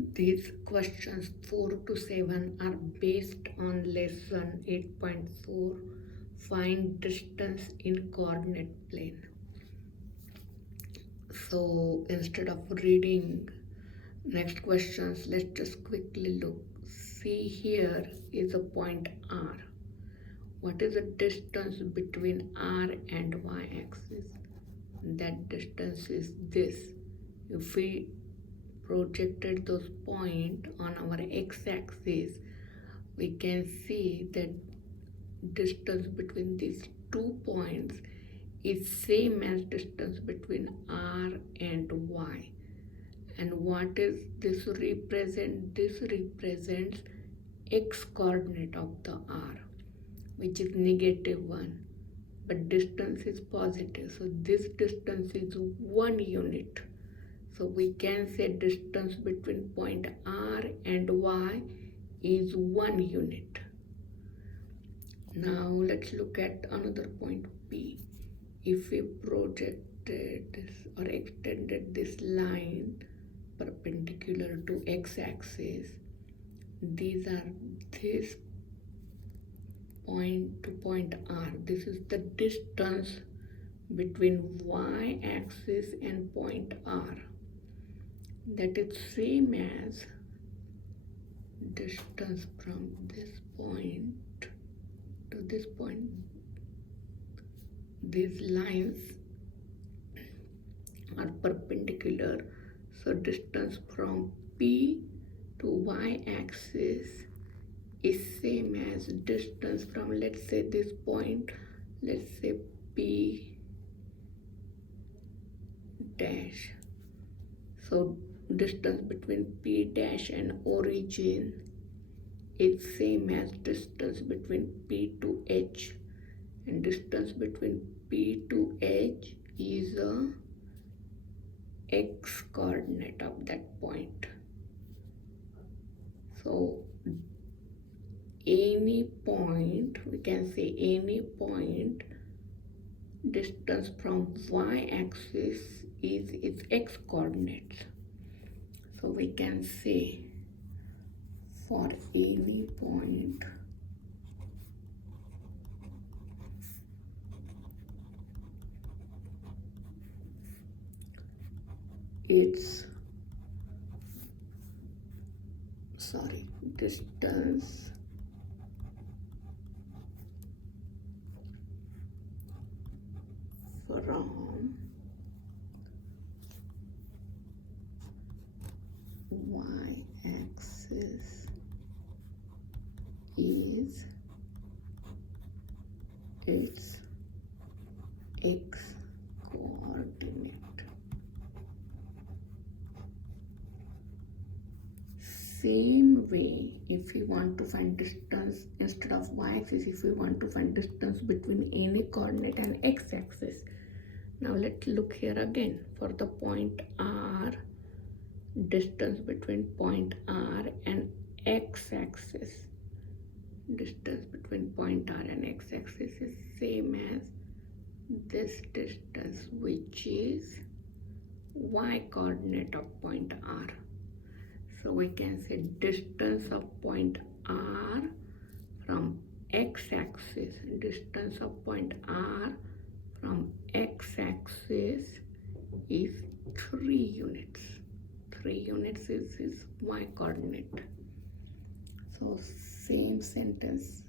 These questions 4 to 7 are based on lesson 8.4, find distance in coordinate plane. So instead of reading next questions, let's just quickly look. See, here is a point R. What is the distance between R and Y axis? That distance is this. If we projected those points on our x-axis, we can see that distance between these 2 points is same as distance between R and Y. And what is this represent? This represents x coordinate of the R, which is -1, but distance is positive, so this distance is 1 unit. So we can say distance between point R and Y is 1 unit. Now let's look at another point P. If we projected this or extended this line perpendicular to x-axis, these are this point to point R. This is the distance between y-axis and point R. That is same as distance from this point to this point. These lines are perpendicular, so distance from P to y-axis is same as distance from, let's say, this point, let's say P dash. So distance between P dash and origin is same as distance between P to H, and distance between P to H is a x coordinate of that point. So any point, we can say any point, distance from y-axis is its x coordinates. So we can say for any point its distance from y-axis is its x coordinate. Same way, if we want to find distance instead of y-axis, if we want to find distance between any coordinate and x-axis. Now let's look here again for the point R. Distance between point R and x-axis. Distance between point R and x-axis is same as this distance, which is y coordinate of point R. So we can say distance of point R from x-axis, distance of point R from x-axis is 3 units. 3 units is his y coordinate. So same sentence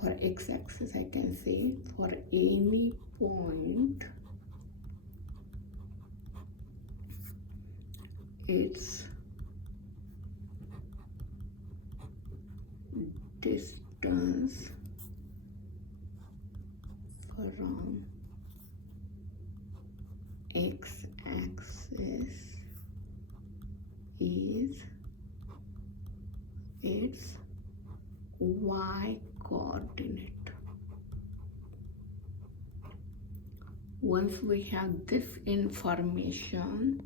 for x-axis, I can say for any point its distance from x-axis is its y coordinate. Once we have this information,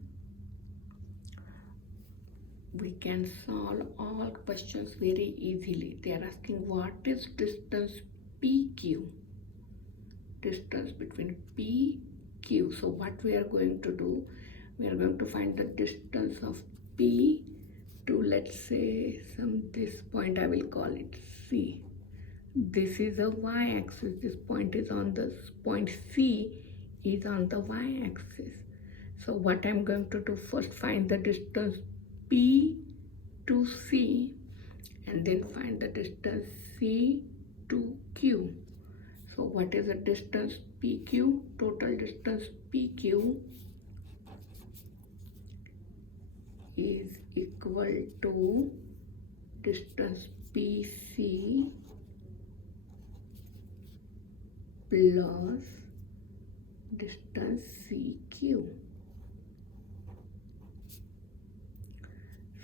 we can solve all questions very easily. They are asking what is distance PQ? Distance between PQ. So what we are going to do, we are going to find the distance of P to, let's say, this point, I will call it C. This is a y-axis. This point is on the point C is on the y-axis. So what I'm going to do, first find the distance P to C, and then find the distance C to Q. So what is the distance PQ? Total distance PQ is equal to distance PC plus distance CQ.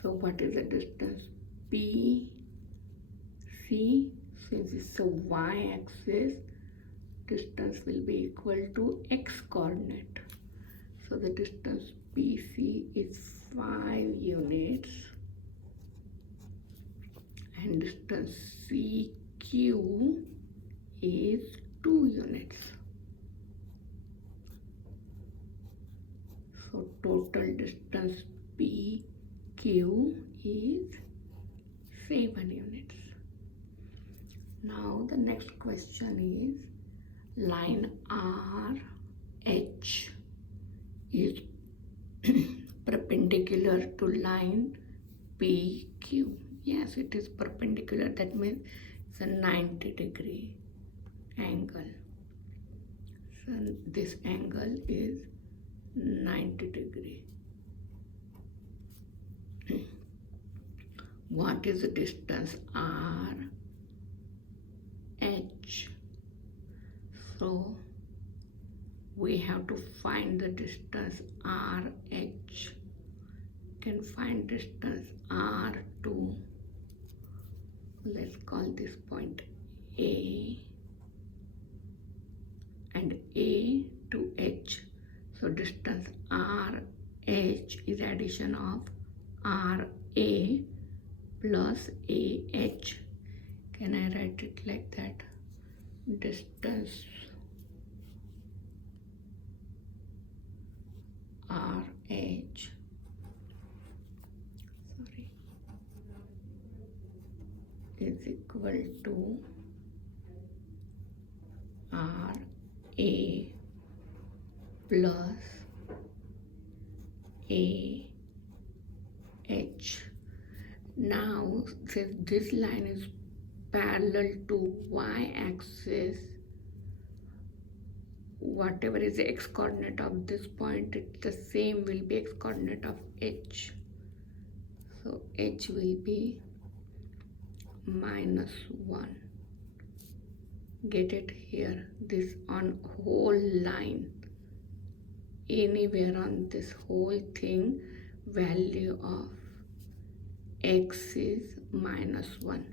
So what is the distance PC? Since it's a y-axis, distance will be equal to x coordinate. So the distance PC is 5 units and distance CQ is 2 units. So total distance PQ is 7 units. Now the next question is, line RH is perpendicular to line PQ. Yes, it is perpendicular. That means it's a 90-degree angle. So this angle is 90 degree. What is the distance RH? So we have to find the distance RH. Can find distance R2. Let's call this point A, and A to H. So distance RH is addition of RA plus AH. Can I write it like that? Distance RH, is equal to RA plus AH. Now, since this line is parallel to y-axis, whatever is the x-coordinate of this point, it's the same will be x-coordinate of H. So H will be -1. Get it here? This on whole line, anywhere on this whole thing, value of x is -1.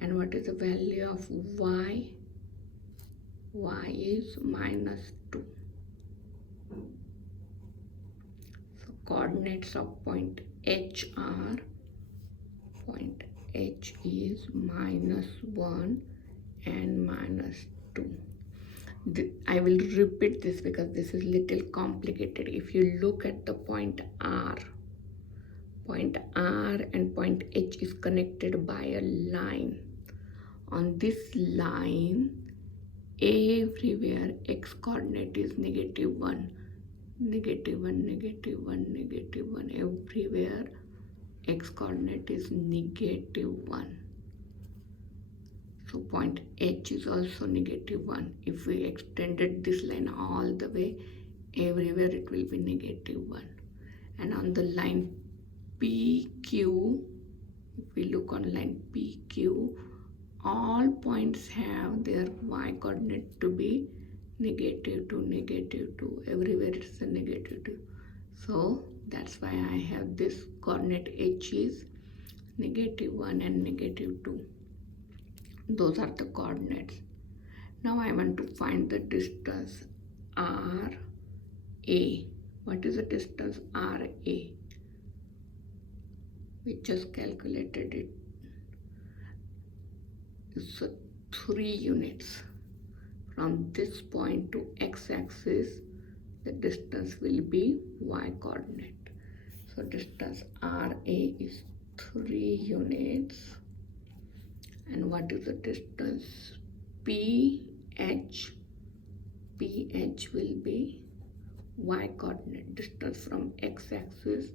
And what is the value of y? Y is -2. So coordinates of point H are, point H is -1 and -2. I will repeat this because this is little complicated. If you look at the point R and point H is connected by a line. On this line, everywhere x coordinate is -1, -1, -1, -1. Everywhere x coordinate is -1. So point H is also -1. If we extended this line all the way, everywhere it will be -1. And on the line PQ, if we look on line PQ, all points have their y coordinate to be -2, -2. Everywhere it's a -2. So that's why I have this coordinate H is -1 and -2. Those are the coordinates. Now I want to find the distance RA. What is the distance RA? We just calculated it. It's 3 units. From this point to x-axis, the distance will be y coordinate. So distance RA is 3 units. And what is the distance PH? PH will be y coordinate. Distance from x axis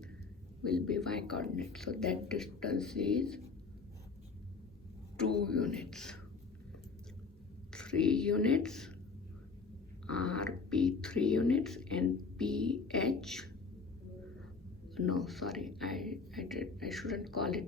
will be y coordinate. So that distance is 2 units. 3 units, RP 3 units, and PH, no sorry, I shouldn't call it